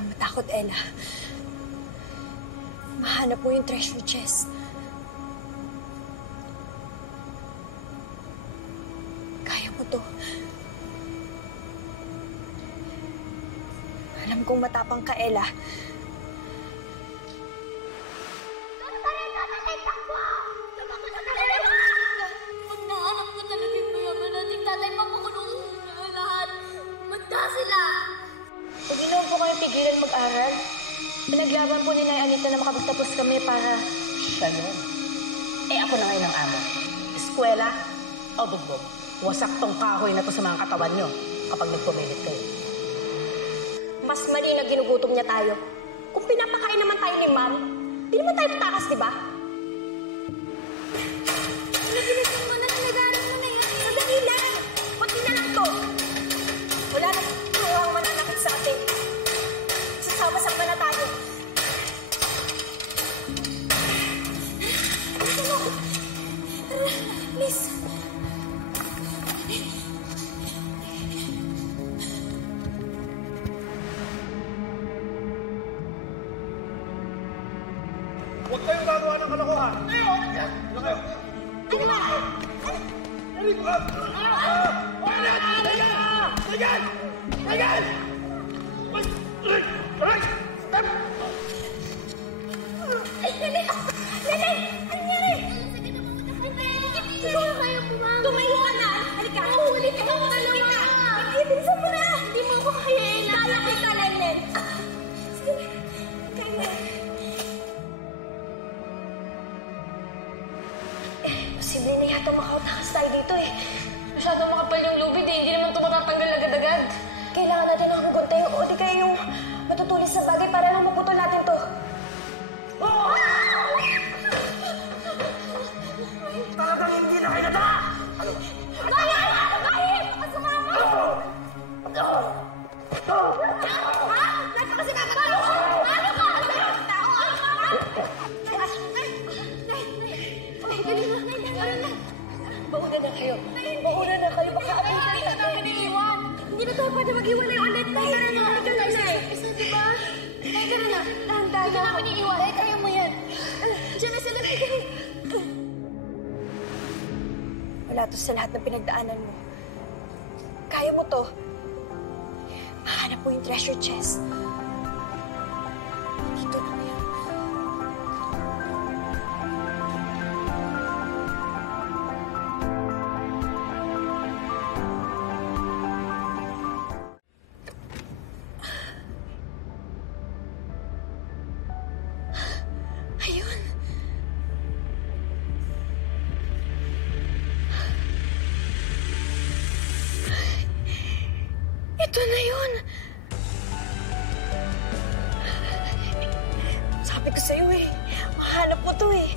kang matakot, Ella. Mahanap mo yung treasure chest. Kaya mo to. Alam kong matapang ka, Ella. Pag-inom po kayo pigilan mag-aral. Pinaglaban po ni Nay Anita na makapagtapos kami para... Siya yun. Eh ako na ngayon ang amo. Eskwela o bugbog. Wasak tong kahoy na to sa mga katawan nyo kapag nagpumilit kayo. Mas mali na ginugutom niya tayo. Kung pinapakain naman tayo ni Ma'am, di naman tayo tatakas, di ba? Naginitin mo na, nagaganap mo na yan. Sandali lang! Pati na lang to! Wala na ang mananakit sa atin. Sasama-sama na tayo. Please. Huwag kayong gagawa ng kalokohan! Tayo! Ano dyan? Ano kayo? Ano ba? Dali ko ka! Ulit! Tagan! Tagan! Tagan! Aray! Step! Ay, Lele! Lele! Ano nangyari? Siguro kayo pumago. Tumayo ka na! Halika! Ulit ka! Halika! Ay, bilisan mo na! Hindi mo ako kaya ilang. Kaya kita, Lele! Sige. Kaya. Posible na yata makatakas tayo dito eh. Masyadong makapal yung lubid eh. Hindi naman ito matatanggal agad-agad. Kailangan natin ng huguntay o di kaya yung matutulis na bagay para lang maputol natin to. Talagang hindi na kayo nataka! Bayan! Bayan! Baka sumama! Ha? Nagpakasinaman ka! Ano ka? Ano ka? Tao? Ano ka? Nay! Bauna na kayo. Bauna na kayo. Baka abutan Hindi na namin iiwan. Hindi na tayo pwede mag-iwalay ulit. Nay, tara na. Ikaw na isa. Isa, diba? Nay, tara na. Dahan-dahan. Hindi ka namin iiwan. Nay, kaya mo yan. Diyan na sila. Wala to sa lahat ng pinagdaanan mo. Kaya mo to. Mahanap mo yung treasure chest. Dito na yan. Ayun. Ito na yun. Sabi ko sa'yo eh, mahanap mo to eh.